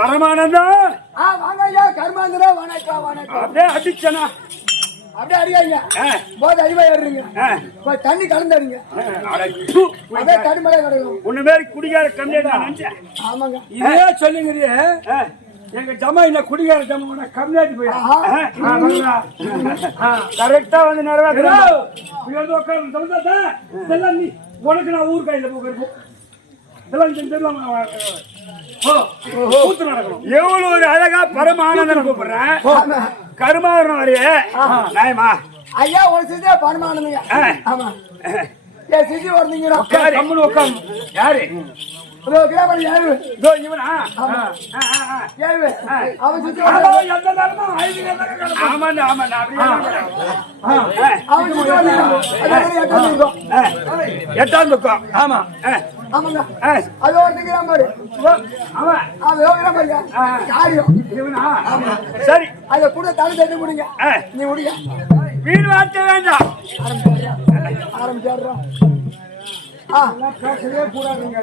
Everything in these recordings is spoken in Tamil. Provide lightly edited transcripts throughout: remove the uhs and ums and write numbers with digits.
பரமானந்தா வாங்க ஐயா கர்மாந்திரா வணக்கம் வணக்கம். அப்படியே அடிச்சனா அப்படியே அடிக்காங்க போது அடிவா ஏறுறீங்க தண்ணி கலந்துறீங்க அதே தடுமலை கிடைக்கும் உன்ன மாதிரி குடிகார கம்மியா ஆமாங்க இதே சொல்லுங்கிறிய எங்க ஜமா இந்த குடிகார ஜமா கம்மியாட்டி போய் கரெக்டா வந்து நிறைவேற்றணும் நீ உனக்கு நான் ஊர் கையில போகிறோம் எவ்வளவு ஒரு அழகா பரமானந்தன் கூப்பிடுறேன் கருமாவரம் வரையே நாயமா ஐயா ஒரு சிஜா பரமானந்தங்க ஆமா ஏ சிஜி வரீங்களா கம்முனு உட்காந்து யாரு யாரு இவனா யாரு அவன் சிஜி ஆமாண்டா ஆமாண்டா எட்டாம் பக்கம் ஆமா ஆமாங்க அது ஒரு பாரு சரி அத கூட தலை தட்டி முடிங்க நீ முடிங்க வீடு வார்த்தை வேண்டாம் ஆரம்பிச்சிடுறோம் பேசவே கூடாதுங்க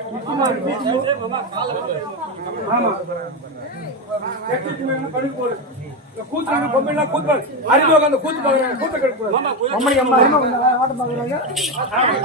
ஆமா கூத்து பொம்மை கூத்து அறிமுகம் அந்த கூத்து பாக்குறாங்க கூத்து கிடைக்கூடாது